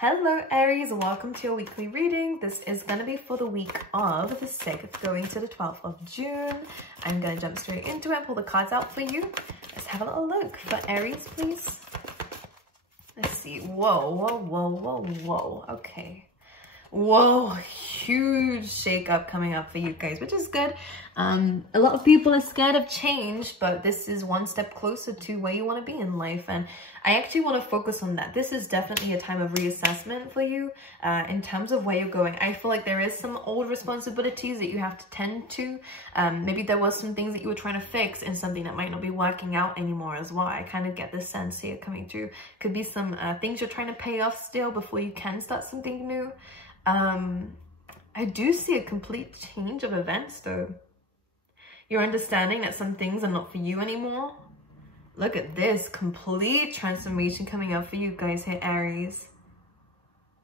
Hello Aries, welcome to your weekly reading. This is going to be for the week of the 6th going to the 12th of June. I'm going to jump straight into it and pull the cards out for you. Let's have a little look for Aries, please. Let's see. Whoa, whoa, whoa, whoa, whoa. Okay. Whoa, huge shakeup coming up for you guys, which is good. A lot of people are scared of change, but this is one step closer to where you want to be in life, and I actually want to focus on that. This is definitely a time of reassessment for you in terms of where you're going. I feel like there is some old responsibilities that you have to tend to. Maybe there was some things that you were trying to fix and something that might not be working out anymore as well. I kind of get this sense here coming through. Could be some things you're trying to pay off still before you can start something new. I do see a complete change of events though. You're understanding that some things are not for you anymore. Look at this complete transformation coming up for you guys here, Aries.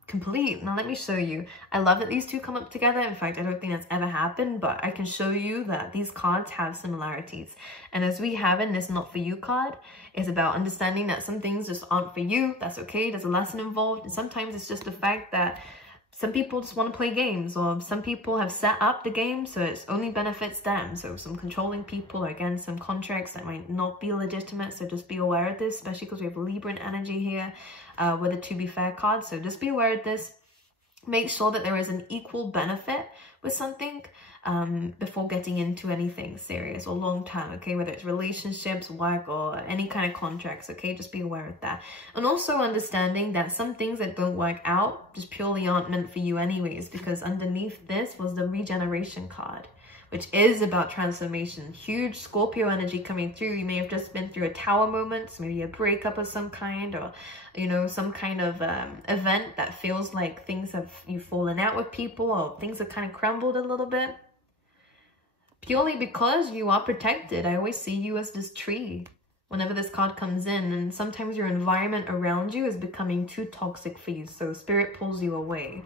Complete. Now let me show you. I love that these two come up together. In fact, I don't think that's ever happened, but I can show you that these cards have similarities. And as we have in this not for you card, is about understanding that some things just aren't for you. That's okay. There's a lesson involved. And sometimes it's just the fact that some people just want to play games, or some people have set up the game so it only benefits them. So some controlling people, or again, some contracts that might not be legitimate. So just be aware of this, especially because we have Libran energy here with a to be fair card. So just be aware of this. Make sure that there is an equal benefit with something before getting into anything serious or long term, okay? Whether it's relationships, work, or any kind of contracts, okay? Just be aware of that. And also understanding that some things that don't work out just purely aren't meant for you anyways, because underneath this was the regeneration card, which is about transformation. Huge Scorpio energy coming through. You may have just been through a tower moment, so maybe a breakup of some kind, or, you know, some kind of event that feels like you've fallen out with people, or things have kind of crumbled a little bit. Purely because you are protected. I always see you as this tree whenever this card comes in, and sometimes your environment around you is becoming too toxic for you, so spirit pulls you away.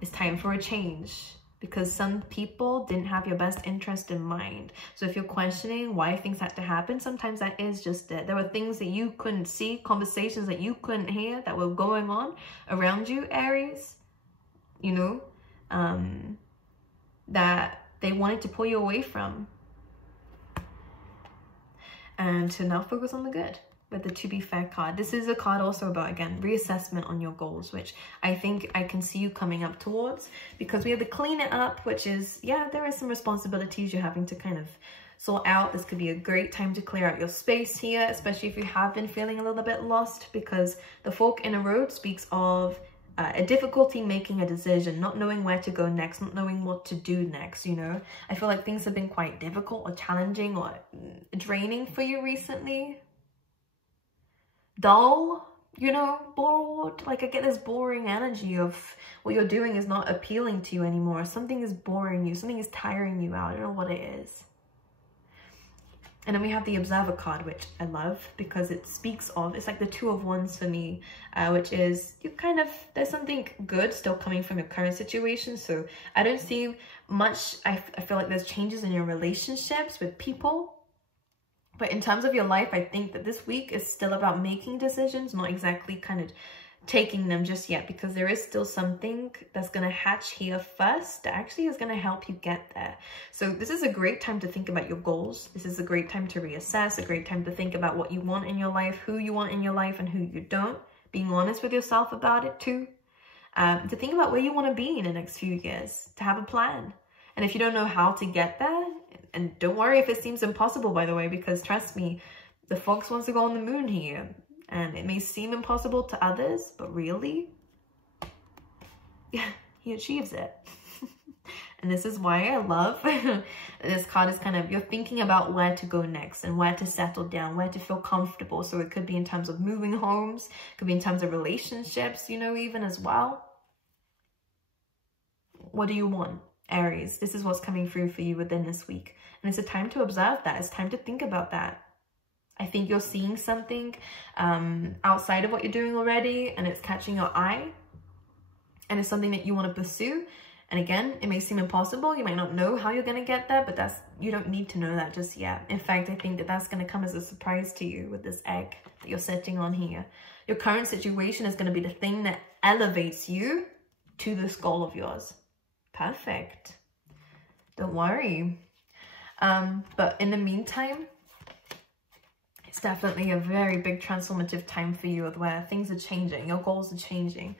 It's time for a change, because some people didn't have your best interest in mind. So if you're questioning why things had to happen, sometimes that is just it. There were things that you couldn't see, conversations that you couldn't hear that were going on around you, Aries, you know, that they wanted to pull you away from. And to now focus on the good with the to be fair card. This is a card also about, again, reassessment on your goals, which I think I can see you coming up towards, because we have to clean it up, which is, yeah, there are some responsibilities you're having to kind of sort out. This could be a great time to clear out your space here, especially if you have been feeling a little bit lost, because the fork in a road speaks of a difficulty making a decision, not knowing where to go next, not knowing what to do next, you know. I feel like things have been quite difficult or challenging or draining for you recently. Dull, you know, bored. Like I get this boring energy of what you're doing is not appealing to you anymore. Something is boring you, something is tiring you out. I don't know what it is. And then we have the Observer card, which I love because it speaks of, it's like the Two of Wands for me, which is you kind of, there's something good still coming from your current situation. So I don't see much, I feel like there's changes in your relationships with people. But in terms of your life, I think that this week is still about making decisions, not exactly kind of taking them just yet, because there is still something that's going to hatch here first that actually is going to help you get there. So this is a great time to think about your goals. This is a great time to reassess, a great time to think about what you want in your life, who you want in your life and who you don't, being honest with yourself about it too, to think about where you want to be in the next few years, to have a plan. And if you don't know how to get there, and don't worry if it seems impossible, by the way, because trust me, the fox wants to go on the moon here. And it may seem impossible to others, but really, yeah, he achieves it. And this is why I love this card is kind of, you're thinking about where to go next and where to settle down, where to feel comfortable. So it could be in terms of moving homes, it could be in terms of relationships, you know, even as well. What do you want, Aries? This is what's coming through for you within this week. And it's a time to observe that. It's time to think about that. I think you're seeing something outside of what you're doing already, and it's catching your eye, and it's something that you want to pursue. And again, it may seem impossible. You might not know how you're going to get there, but you don't need to know that just yet. In fact, I think that that's going to come as a surprise to you with this egg that you're sitting on here. Your current situation is going to be the thing that elevates you to this goal of yours. Perfect. Don't worry. But in the meantime, it's definitely a very big transformative time for you where things are changing. Your goals are changing.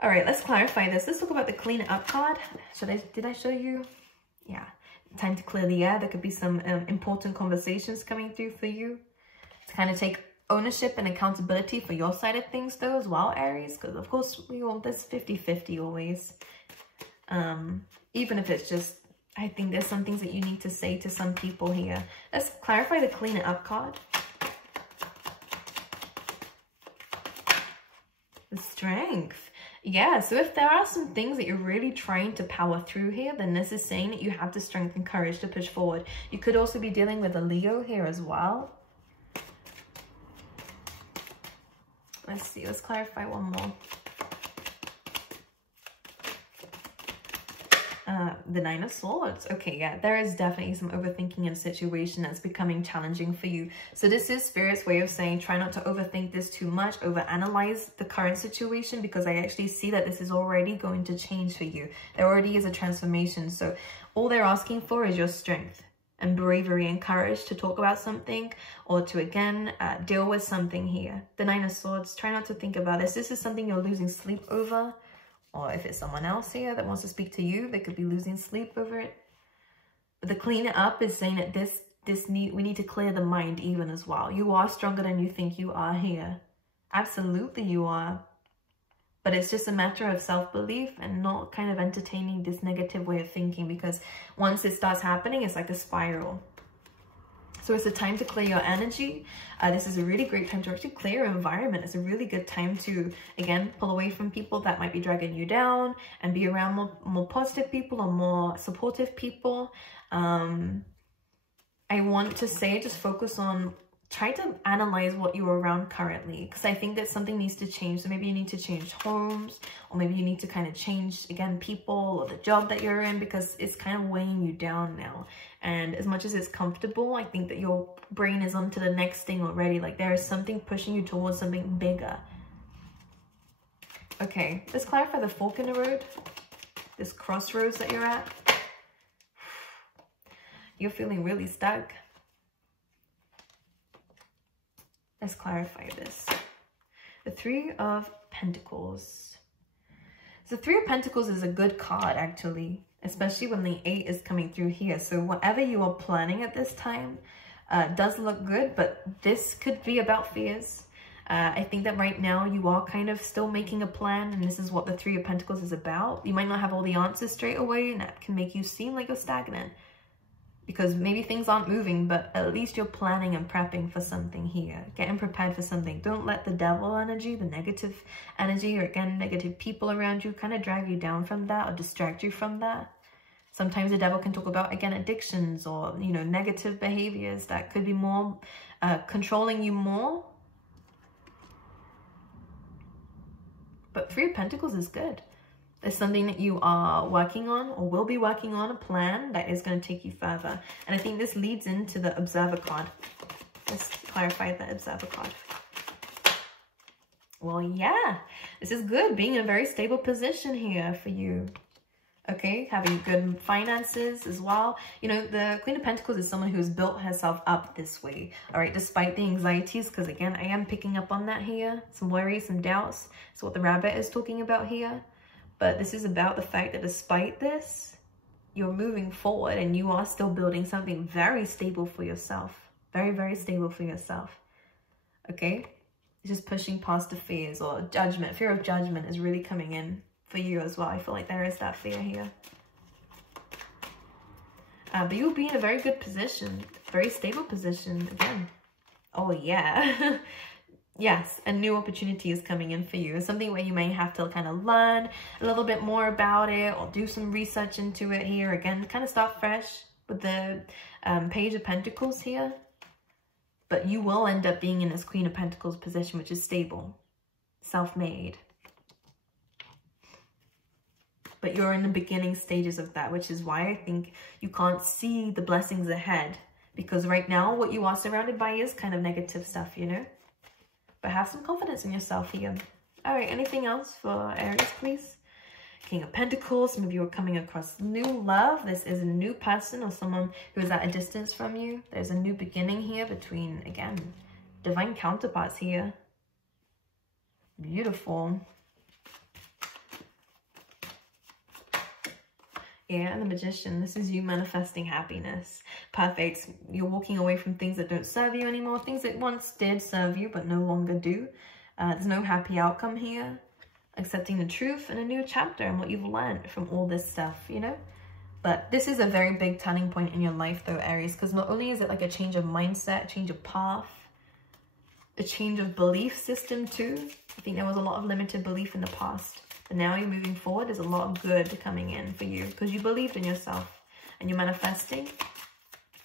All right, let's clarify this. Let's talk about the clean it up card. Did I show you? Yeah. Time to clear the air. There could be some important conversations coming through for you. To kind of take ownership and accountability for your side of things though as well, Aries. Because of course, there's 50-50 always. Even if it's just, I think there's some things that you need to say to some people here. Let's clarify the clean it up card. The strength. Yeah, so if there are some things that you're really trying to power through here, then this is saying that you have the strength and courage to push forward. You could also be dealing with a Leo here as well. Let's see, let's clarify one more. The Nine of Swords. Okay, yeah, there is definitely some overthinking in a situation that's becoming challenging for you. So this is Spirit's way of saying try not to overthink this too much, overanalyze the current situation, because I actually see that this is already going to change for you. There already is a transformation. So all they're asking for is your strength and bravery and courage to talk about something or to, again, deal with something here. The Nine of Swords, try not to think about this. This is something you're losing sleep over. Or if it's someone else here that wants to speak to you, they could be losing sleep over it. But the clean it up is saying that we need to clear the mind even as well. You are stronger than you think you are here. Absolutely you are. But it's just a matter of self-belief and not kind of entertaining this negative way of thinking, because once it starts happening, it's like a spiral. So it's a time to clear your energy. This is a really great time to actually clear your environment. It's a really good time to, again, pull away from people that might be dragging you down and be around more positive people or more supportive people. I want to say just focus on, try to analyze what you're around currently, because I think that something needs to change. So maybe you need to change homes, or maybe you need to kind of change, again, people or the job that you're in, because it's kind of weighing you down now. And as much as it's comfortable, I think that your brain is on to the next thing already. Like there is something pushing you towards something bigger. Okay, let's clarify the fork in the road. This crossroads that you're at. You're feeling really stuck. Let's clarify this. The Three of Pentacles. So Three of Pentacles is a good card, actually, especially when the 8 is coming through here. So whatever you are planning at this time does look good, but this could be about fears. I think that right now you are kind of still making a plan, and this is what the Three of Pentacles is about. You might not have all the answers straight away, and that can make you seem like you're stagnant, because maybe things aren't moving, but at least you're planning and prepping for something here. Getting prepared for something. Don't let the devil energy, the negative energy, or again, negative people around you kind of drag you down from that or distract you from that. Sometimes the devil can talk about, again, addictions or, you know, negative behaviors that could be more controlling you more. But Three of Pentacles is good. There's something that you are working on or will be working on, a plan that is going to take you further. And I think this leads into the Observer card. Let's clarify the Observer card. Well, yeah, this is good. Being in a very stable position here for you. Okay, having good finances as well. You know, the Queen of Pentacles is someone who's built herself up this way. All right, despite the anxieties, because again, I am picking up on that here. Some worries, some doubts. That's what the rabbit is talking about here. But this is about the fact that despite this, you're moving forward and you are still building something very stable for yourself. Very, very stable for yourself. Okay? It's just pushing past the fears or judgment. Fear of judgment is really coming in for you as well. I feel like there is that fear here. But you'll be in a very good position. Very stable position again. Oh, yeah. Yes, a new opportunity is coming in for you. It's something where you may have to kind of learn a little bit more about it or do some research into it here. Again, kind of start fresh with the Page of Pentacles here. But you will end up being in this Queen of Pentacles position, which is stable, self-made. But you're in the beginning stages of that, which is why I think you can't see the blessings ahead. Because right now, what you are surrounded by is kind of negative stuff, you know? but have some confidence in yourself here. All right, anything else for Aries, please? King of Pentacles, some of you are coming across new love. This is a new person or someone who is at a distance from you. There's a new beginning here between, again, divine counterparts here. Beautiful. Yeah, and the Magician. This is you manifesting happiness. Perfect. You're walking away from things that don't serve you anymore. Things that once did serve you but no longer do. There's no happy outcome here. Accepting the truth and a new chapter and what you've learned from all this stuff, you know? But this is a very big turning point in your life though, Aries, because not only is it like a change of mindset, a change of path, a change of belief system too. I think there was a lot of limited belief in the past. But now you're moving forward. There's a lot of good coming in for you because you believed in yourself and you're manifesting.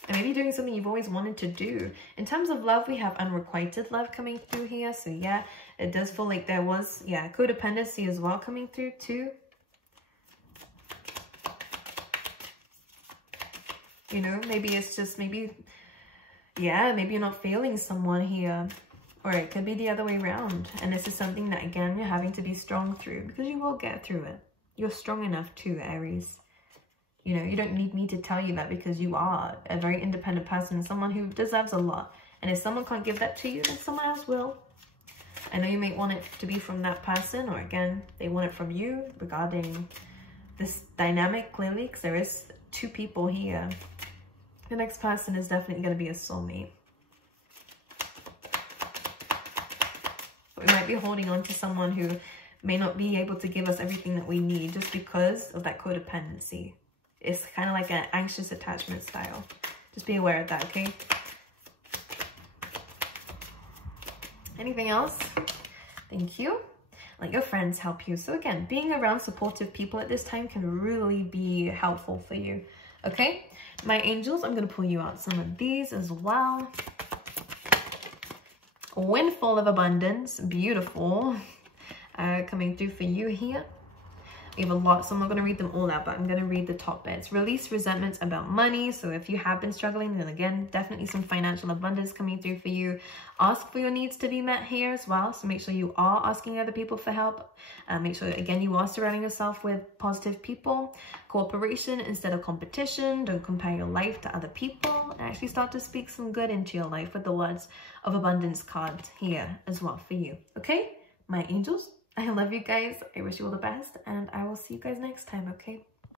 And maybe doing something you've always wanted to do. In terms of love, we have unrequited love coming through here. So yeah, it does feel like there was, yeah, codependency as well coming through too. You know, maybe it's just, maybe you're not feeling someone here. Or it could be the other way around. And this is something that, again, you're having to be strong through because you will get through it. You're strong enough too, Aries. You know, you don't need me to tell you that because you are a very independent person, someone who deserves a lot. And if someone can't give that to you, then someone else will. I know you may want it to be from that person, or again, they want it from you regarding this dynamic clearly, because there is two people here. The next person is definitely going to be a soulmate. But we might be holding on to someone who may not be able to give us everything that we need just because of that codependency. It's kind of like an anxious attachment style. Just be aware of that, okay? Anything else? Thank you. Let your friends help you. So again, being around supportive people at this time can really be helpful for you, okay? My angels, I'm going to pull you out some of these as well. Windfall of abundance. Beautiful. Coming through for you here. We have a lot, so I'm not going to read them all out, but I'm going to read the top bits. Release resentments about money. So if you have been struggling, then again, definitely some financial abundance coming through for you. Ask for your needs to be met here as well. So make sure you are asking other people for help. Make sure, again, you are surrounding yourself with positive people. Cooperation instead of competition. Don't compare your life to other people. And actually start to speak some good into your life with the words of abundance card here as well for you. Okay, my angels? I love you guys. I wish you all the best, and I will see you guys next time, okay?